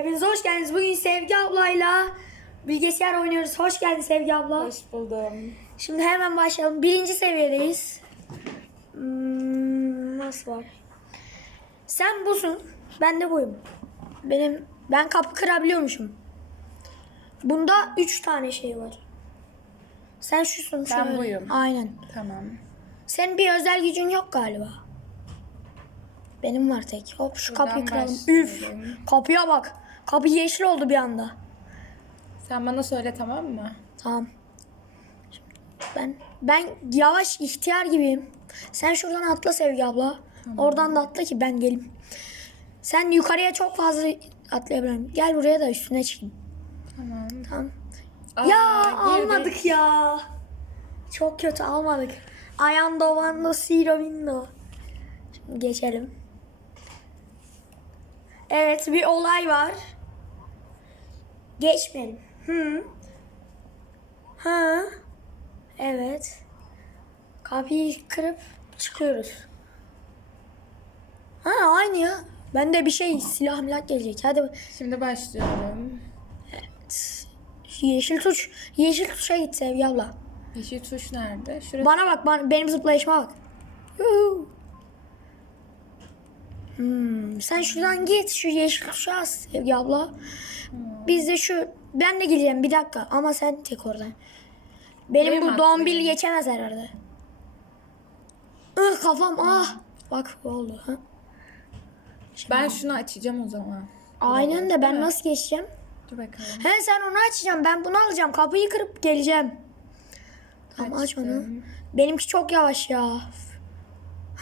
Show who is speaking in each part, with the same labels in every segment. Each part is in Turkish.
Speaker 1: Hepiniz hoş geldiniz. Bugün Sevgi ablayla bilgisayar oynuyoruz. Hoş geldin Sevgi abla.
Speaker 2: Hoş buldum.
Speaker 1: Şimdi hemen başlayalım. Birinci seviyedeyiz. Hmm, nasıl var? Sen busun. Ben de buyum. Benim ben kapı kırabiliyormuşum. Bunda üç tane şey var. Sen şusun.
Speaker 2: Ben
Speaker 1: şöyle.
Speaker 2: buyum.
Speaker 1: Aynen.
Speaker 2: Tamam.
Speaker 1: Senin bir özel gücün yok galiba. Benim var tek. Hop şu
Speaker 2: Buradan
Speaker 1: kapıyı kıralım. Üf. Kapıya bak. Kapı yeşil oldu bir anda.
Speaker 2: Sen bana söyle tamam mı?
Speaker 1: Tamam. Ben ben yavaş ihtiyar gibiyim. Sen şuradan atla Sevgi abla. Oradan da atla ki ben geleyim. Sen yukarıya çok fazla atlayabilirim. Gel buraya da üstüne çıkayım.
Speaker 2: Tamam.
Speaker 1: Tamam.
Speaker 2: Aa,
Speaker 1: ya
Speaker 2: girdik.
Speaker 1: almadık ya. Çok kötü almadık. To see the window. Şimdi geçelim. Evet bir olay var. Geçmeyelim. Hı. Ha. Evet. Kapıyı kırıp çıkıyoruz. Ha aynı ya. Ben de bir şey silah milah gelecek. Hadi
Speaker 2: Şimdi başlıyorum.
Speaker 1: yeşil tuş. Yeşil tuşa git Sevgi abla.
Speaker 2: Yeşil tuş nerede? Şurası.
Speaker 1: Bana bak bana, benim zıplayışıma bak. Yuhu. Hmm, sen şuradan git şu yeşil tuşa as Sevgi abla. Biz de şu ben de gideceğim bir dakika ama sen tek oradan. Benim
Speaker 2: mı
Speaker 1: bu dombil geçemez herhalde. Ah kafam ah. Bak oldu. Ha?
Speaker 2: Ben şunu açacağım o zaman.
Speaker 1: Aynen de ben nasıl geçeceğim?
Speaker 2: Dur bakalım.
Speaker 1: He sen onu açacağım ben bunu alacağım kapıyı kırıp geleceğim. Tamam aç onu.
Speaker 2: Açtım.
Speaker 1: Benimki çok yavaş ya.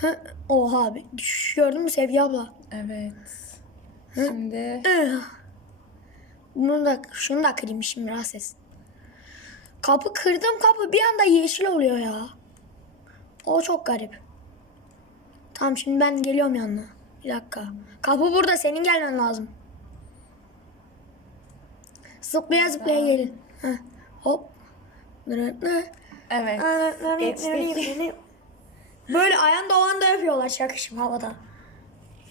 Speaker 1: Hı, Oha abi. Şş, Gördün mü Sevgi abla?
Speaker 2: Evet. Şimdi.
Speaker 1: Bunu da, şunu da kırayım şimdi rahatsız. Kapı kırdım kapı bir anda yeşil oluyor ya. O çok garip. Tamam şimdi ben geliyorum yanına. Bir dakika. Kapı burada senin gelmen lazım. Zıplaya zıplaya gelin. Heh. Hop.
Speaker 2: evet. Geçtik.
Speaker 1: Böyle ayan dolan da yapıyorlar şakışım havada.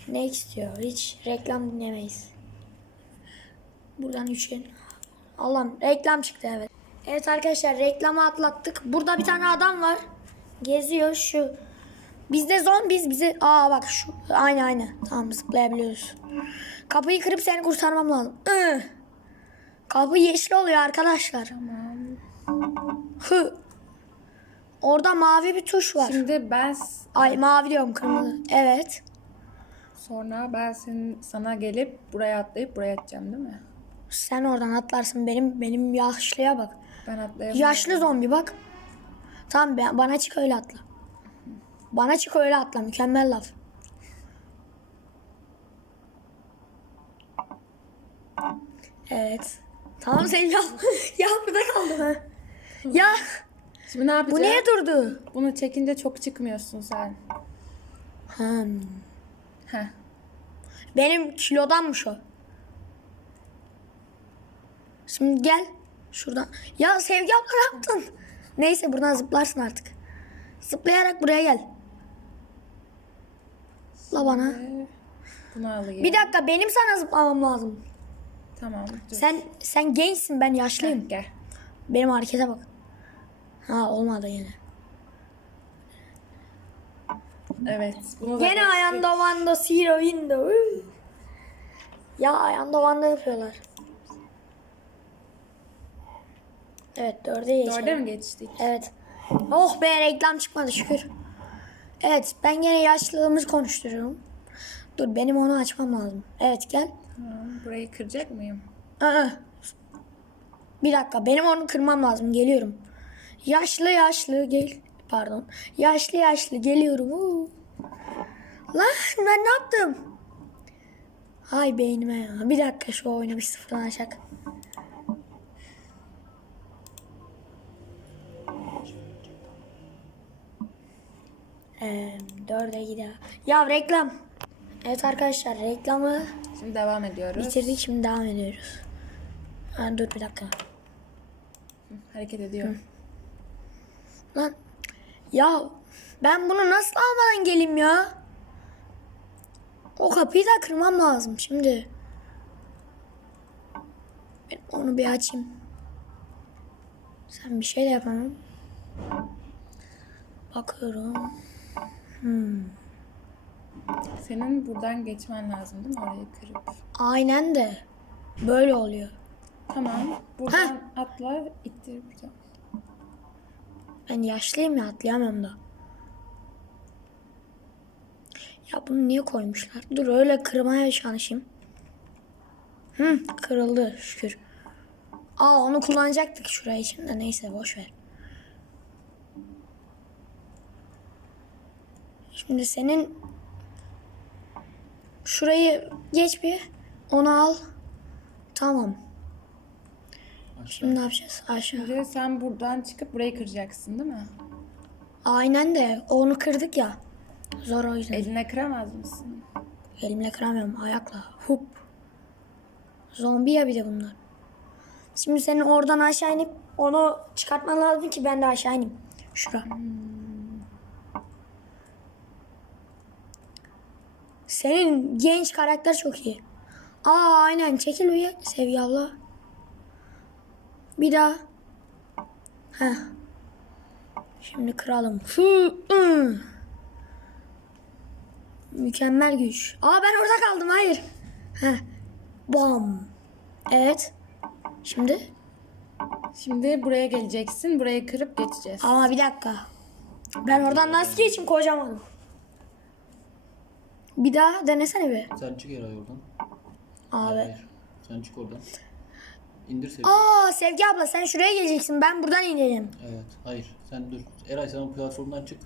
Speaker 1: Ne istiyor? Hiç reklam dinlemeyiz. Buradan üçgen. Allah'ım reklam çıktı evet. Evet arkadaşlar reklamı atlattık. Burada bir tane adam var. Geziyor şu. Bizde zombiz bizi. Aa bak şu. Aynı aynı. Tamam zıplayabiliyoruz. Kapıyı kırıp seni kurtarmam lazım. Kapı yeşil oluyor arkadaşlar.
Speaker 2: Tamam.
Speaker 1: Hı. Orada mavi bir tuş var.
Speaker 2: Şimdi ben
Speaker 1: Ay mavi diyorum kırmızı. Evet.
Speaker 2: sonra ben senin sana gelip buraya atlayıp buraya atacağım değil mi?
Speaker 1: Sen oradan atlarsın benim benim yaşlıya bak.
Speaker 2: Ben atlayamam.
Speaker 1: Yaşlı zombi bak. Tamam ben, bana çık öyle atla. Bana çık öyle atla mükemmel laf. Evet. Tamam sen ya. ya burada kaldım ha. Ya
Speaker 2: Şimdi ne yapacağız?
Speaker 1: bu niye durdu?
Speaker 2: Bunu çekince çok çıkmıyorsun sen.
Speaker 1: Hmm.
Speaker 2: Heh.
Speaker 1: Benim kilodanmış o. Şimdi gel. Şuradan. Ya Sevgi abla ne yaptın? Neyse buradan zıplarsın artık. Zıplayarak buraya gel. La bana.
Speaker 2: Bunu alayım.
Speaker 1: Bir dakika benim sana zıplamam lazım.
Speaker 2: Tamam. Dur.
Speaker 1: Sen sen gençsin ben yaşlıyım.
Speaker 2: Gel.
Speaker 1: Benim harekete bak. Ha olmadı yine.
Speaker 2: Evet. Bunu da
Speaker 1: Yine
Speaker 2: geçtik.
Speaker 1: ayağında Vanda Zero Window. Ya ayağında Vanda yapıyorlar. Evet dörde geçelim.
Speaker 2: Dörde mi geçtik?
Speaker 1: Evet. Oh be reklam çıkmadı şükür. Evet ben gene yaşlılığımızı konuşturuyorum. Dur benim onu açmam lazım. Evet gel.
Speaker 2: Burayı kıracak mıyım?
Speaker 1: Aa. Bir dakika benim onu kırmam lazım geliyorum. Yaşlı yaşlı gel. Pardon. Yaşlı yaşlı geliyorum. Uuu. Lan ben ne yaptım? Hay beynime ya. Bir dakika şu oyunu bir sıfırdan açak. Ee, dörde gidiyor. Ya reklam. Evet arkadaşlar reklamı
Speaker 2: Şimdi devam ediyoruz.
Speaker 1: bitirdik şimdi devam ediyoruz. Ha, dur bir dakika.
Speaker 2: Hareket ediyor.
Speaker 1: Lan ya ben bunu nasıl almadan geleyim ya? O kapıyı da kırmam lazım şimdi. Onu bir açayım. Sen bir şey de yapamam. Bakıyorum.
Speaker 2: Senin buradan geçmen lazım değil mi? Orayı kırıp.
Speaker 1: Aynen de böyle oluyor.
Speaker 2: Tamam. Buradan atla, ittir buradan.
Speaker 1: Ben yaşlıyım ya atlayamam da. Ya bunu niye koymuşlar? Dur öyle kırmaya çalışayım. Hı, kırıldı şükür. Aa onu kullanacaktık şuraya için neyse boş ver. Şimdi senin şurayı geç bir onu al. Tamam. Şimdi ne yapacağız? Aşağı.
Speaker 2: Şimdi sen buradan çıkıp burayı kıracaksın değil mi?
Speaker 1: Aynen de onu kırdık ya. Zor o yüzden.
Speaker 2: Eline kıramaz mısın?
Speaker 1: Elimle kıramıyorum ayakla. Hup. Zombi ya bir de bunlar. Şimdi senin oradan aşağı inip onu çıkartman lazım ki ben de aşağı ineyim. Şura. Senin genç karakter çok iyi. Aa aynen çekil bir Seviye abla. Bir daha. Heh. Şimdi kıralım. Mükemmel güç. Aa ben orada kaldım hayır. Heh. Bam. Evet. Şimdi
Speaker 2: Şimdi buraya geleceksin. Burayı kırıp geçeceğiz.
Speaker 1: ama bir dakika. Ben oradan nasıl geçeyim kocaman. Bir daha denesene bir.
Speaker 3: Sen çık Eray oradan.
Speaker 1: Abi.
Speaker 3: Hayır. Sen çık oradan. İndir Sevgi.
Speaker 1: Aa Sevgi abla sen şuraya geleceksin. Ben buradan ineceğim.
Speaker 3: Evet. Hayır. Sen dur. Eray sen o platformdan çık.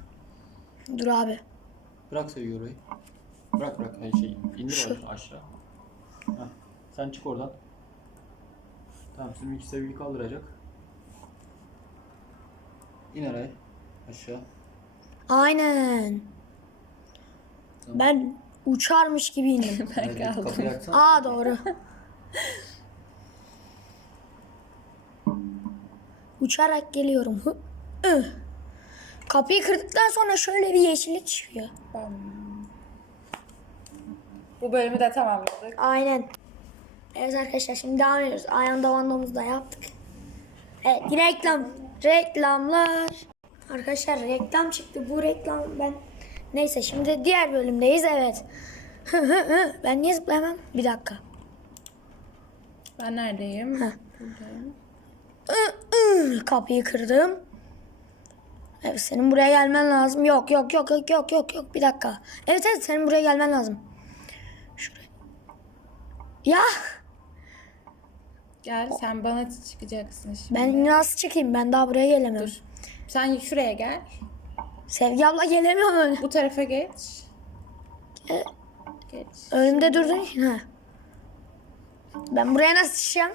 Speaker 1: Dur abi.
Speaker 3: Bırak Sevgi orayı. Bırak bırak. Hayır şey. indir orayı aşağı. Heh. Sen çık oradan. Tamam şimdi iki Sevgi kaldıracak. İn Eray. Aşağı.
Speaker 1: Aynen. Ben uçarmış gibi indim.
Speaker 2: Ben kaldım.
Speaker 1: Aa doğru. Uçarak geliyorum. Kapıyı kırdıktan sonra şöyle bir yeşillik çıkıyor.
Speaker 2: Bu bölümü de tamamladık.
Speaker 1: Aynen. Evet arkadaşlar şimdi devam ediyoruz. Ayağında vandomuzda da yaptık. Evet reklam. Reklamlar. Arkadaşlar reklam çıktı. Bu reklam ben... Neyse şimdi diğer bölümdeyiz evet. ben niye zıplayamam? Bir dakika.
Speaker 2: Ben neredeyim?
Speaker 1: Heh.
Speaker 2: Buradayım.
Speaker 1: Kapıyı kırdım. Evet senin buraya gelmen lazım. Yok yok yok yok yok yok yok bir dakika. Evet evet senin buraya gelmen lazım. Şuraya. Ya
Speaker 2: Gel sen bana çıkacaksın şimdi.
Speaker 1: ben nasıl çıkayım? Ben daha buraya gelemiyorum.
Speaker 2: Dur. Sen şuraya gel.
Speaker 1: Sevgi abla gelemiyor mu?
Speaker 2: Bu tarafa geç.
Speaker 1: E-
Speaker 2: Geç.
Speaker 1: Önümde durdun ha. Ben buraya nasıl çıkacağım?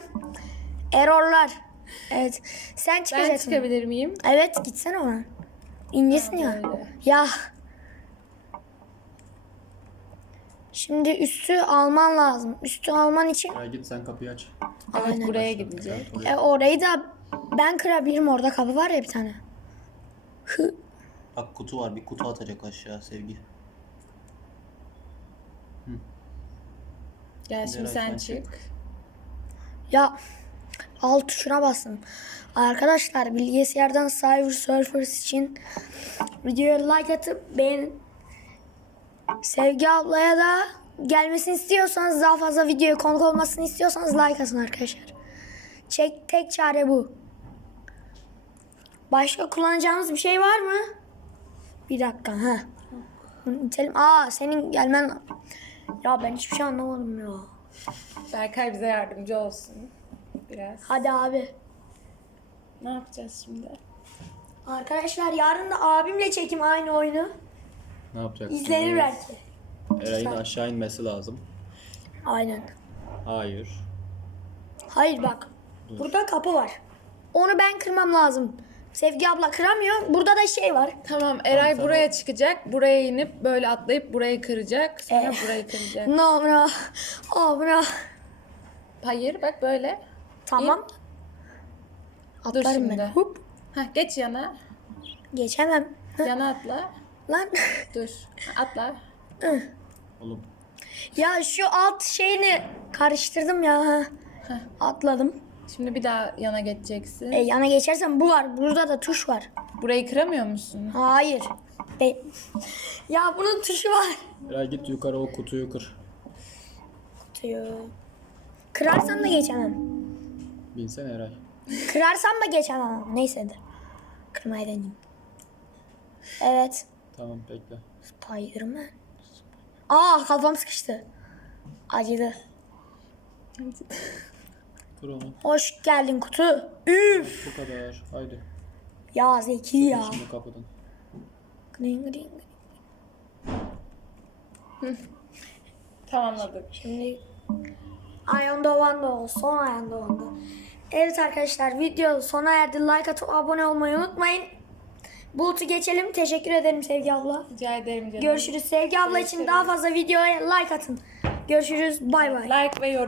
Speaker 1: Errorlar. Evet. Sen
Speaker 2: Ben
Speaker 1: çıkacaksın.
Speaker 2: çıkabilir miyim?
Speaker 1: Evet gitsene ona. İncesin ya. Ya. Şimdi üstü alman lazım. Üstü alman için
Speaker 3: Eray git sen kapıyı aç.
Speaker 2: Evet
Speaker 1: Aynen.
Speaker 2: buraya gidecek.
Speaker 3: Oraya.
Speaker 1: e, orayı da ben kırabilirim. Orada kapı var ya bir tane. Hı.
Speaker 3: Bak kutu var. Bir kutu atacak aşağı Sevgi.
Speaker 2: Gel şimdi sen
Speaker 3: sen
Speaker 2: çık.
Speaker 1: Ya alt tuşuna bastım. Arkadaşlar bilgisayardan Cyber Surfers için videoya like atıp beğen Sevgi ablaya da gelmesini istiyorsanız daha fazla videoya konuk olmasını istiyorsanız like atın arkadaşlar. Çek, tek çare bu. Başka kullanacağımız bir şey var mı? Bir dakika ha. İtelim. Aa senin gelmen ya ben hiçbir şey anlamadım ya.
Speaker 2: Berkay bize yardımcı olsun. Biraz.
Speaker 1: Hadi abi.
Speaker 2: Ne yapacağız şimdi?
Speaker 1: Arkadaşlar yarın da abimle çekim aynı oyunu.
Speaker 3: Ne yapacaksın?
Speaker 1: İzlenir belki.
Speaker 3: Eray'ın aşağı inmesi lazım.
Speaker 1: Aynen.
Speaker 3: Hayır.
Speaker 1: Hayır bak. Burada kapı var. Onu ben kırmam lazım. Sevgi abla kıramıyor. Burada da şey var.
Speaker 2: Tamam Eray
Speaker 3: sen
Speaker 2: buraya çıkacak. Buraya inip böyle atlayıp burayı kıracak. Sonra
Speaker 1: Eh.
Speaker 2: burayı kıracak.
Speaker 1: No bra. Oh bra.
Speaker 2: Hayır bak böyle.
Speaker 1: Tamam. Atlarım
Speaker 2: şimdi.
Speaker 1: ben. Hup.
Speaker 2: Heh, geç yana.
Speaker 1: Geçemem.
Speaker 2: Yana atla.
Speaker 1: Lan.
Speaker 2: Dur. Atla.
Speaker 3: Oğlum.
Speaker 1: ya şu alt şeyini karıştırdım ya. ha. Atladım.
Speaker 2: Şimdi bir daha yana geçeceksin.
Speaker 1: E, yana geçersen bu var. Burada da tuş var.
Speaker 2: Burayı kıramıyor musun?
Speaker 1: Hayır. Be- ya bunun tuşu var.
Speaker 3: Eray git yukarı o kutuyu kır.
Speaker 1: Diyor. Kırarsam da geçemem.
Speaker 3: Binsene Eray.
Speaker 1: Kırarsam da geçemem. Neyse de. Kırmayı deneyeyim. Evet.
Speaker 3: Tamam bekle.
Speaker 1: Spiderman. Aa kafam sıkıştı. Acıdı.
Speaker 3: Kır onu.
Speaker 1: Hoş geldin kutu. Üf.
Speaker 3: Bu kadar. Haydi.
Speaker 1: Ya zeki ya.
Speaker 3: Şimdi kapıdan.
Speaker 1: Gring, gring.
Speaker 2: Tamamladık.
Speaker 1: Şimdi Ayanda Wanda son Ayanda Wanda. Evet arkadaşlar video sona erdi. Like atıp abone olmayı unutmayın. Bulut'u geçelim. Teşekkür ederim Sevgi abla.
Speaker 2: Rica ederim canım.
Speaker 1: Görüşürüz. Sevgi abla için daha fazla videoya like atın. Görüşürüz. Bay bay.
Speaker 2: Like ve yorum.